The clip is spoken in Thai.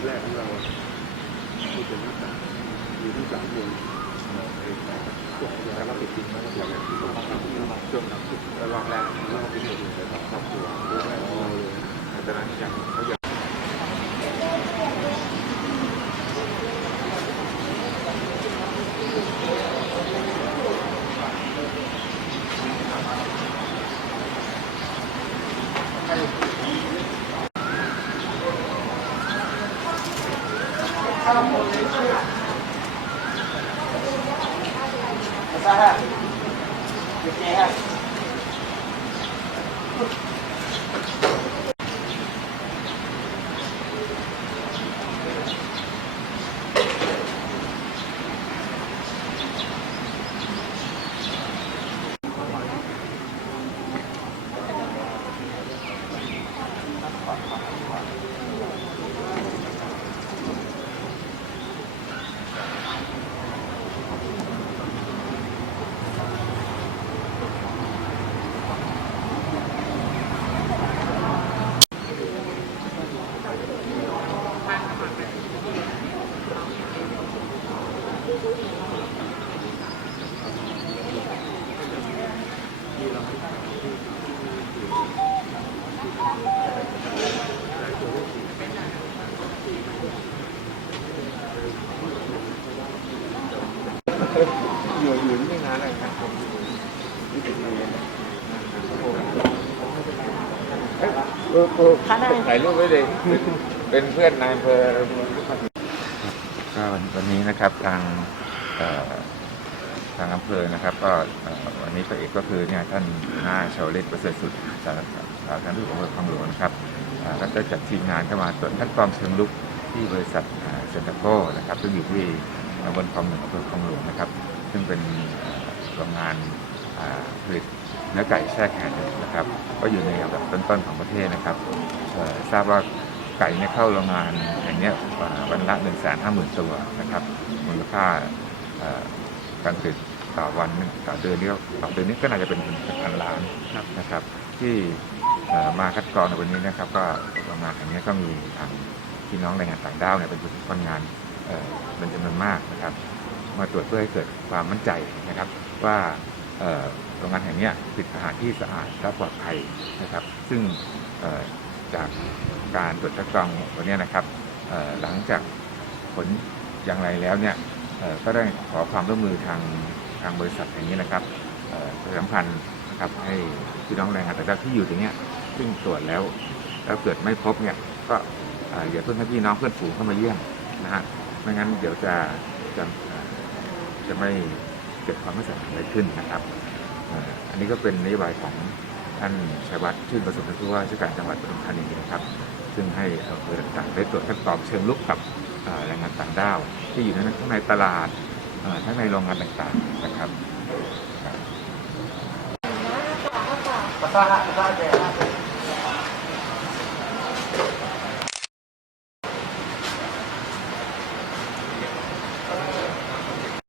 สแรกของเราที่เป็นหน้าตามีทั้งสามวงพวกแล้วก็ติดทิ้งแล้วก็ตัวแบบที่ต้องทำช่วงนั้นรอบแรกแล้วก็ไปิดทิ้งไปสอครอบครัวด้วยแล้วแต่นั้นยังเขาอยากให้ ง อยู่อยู่นี่ไม่นานเลยครับผมยี่สิบปีเออเออถ่ายรูปไว้เลยเป็นเพื่อนนายอำเภอก็วันนี้นะครับทางทางอำเภอนะครับ ก็วันนี้พระเอกก็คือเนี่ยท่านน้าชาวเล็กประเสริฐสุดสาสาธารณสุขอำเภอคลองหลวงนะครับก็ได้จัดทีมงานเข้ามาตรวจคัดกรองเชิงลุกที่บริษัทเซนตาโก้นะครับซึ่งอยู่ที่ำบลคลองหนึ่งอำเภอคลองหลวงนะครับ ซึ่งเป็นโรงงานผลิตเนื้อไก่แช่แข็งนะครับ ก็อยู่ในอันดับต้นๆของประเทศนะครับทราบว่าไก่เนี่ยเข้าโรงงานอย่างเนี้ยวันละ1นึ่งแสนห้าหมื่นตัวนะครับมูลค่าการผลิตต่อวันต่อเดือนนี่ก็ต่อเดือนนี้ก็น่าจะเป็นพันล้านนะครับ ที่มาคัดกรองในวันนี้นะครับ ก็โรงงานแห่งนี้ก็มีทางพี่น้องแรงงานต่างด้าวเนี่ยเป็นคนงาน เอ่อเป็นจำนวนมากนะครับ มาตรวจเพื่อให้เกิดความมั่นใจนะครับ ว่าโรงงานแห่งนี้ผลิตอาหารที่สะอาดและปลอดภัยนะครับ ซึ่งจากการตรวจคัดกรองวันนี้นะครับหลังจากผลอย่างไรแล้วเนี่ยก็ได้ขอความร่วมมือทางทางบริษัทแห่งนี้นะครับประชาสัมพันธ์นะครับให้พี่น้องแรงงานต่างด้าวที่อยู่ตรงนี้ซึ่งตรวจแล้วแล้วเกิดไม่พบเนี่ยก็เอ่ออย่าเพิ่งให้พี่น้องเพื่อนฝูงเข้ามาเยี่ยมนะฮะ ไม่งั้นเดี๋ยวจะจะจะไม่เกิดความไม่สมานอะไรขึ้นนะครับ อันนี้ก็เป็นนโยบายของท่านชัยวัฒน์ชื่นประสบผู้ว่าราชการจังหวัดปทุมธานีนะครับ ซึ่งให้อำเภอต่างๆได้ตรวจคัดกรองเชิงลุกกับแรงงานต่างด้าว ที่อยู่ในทั้งในตลาดทั้งในโรงงานต่างๆนะครับ Pasal, pasada,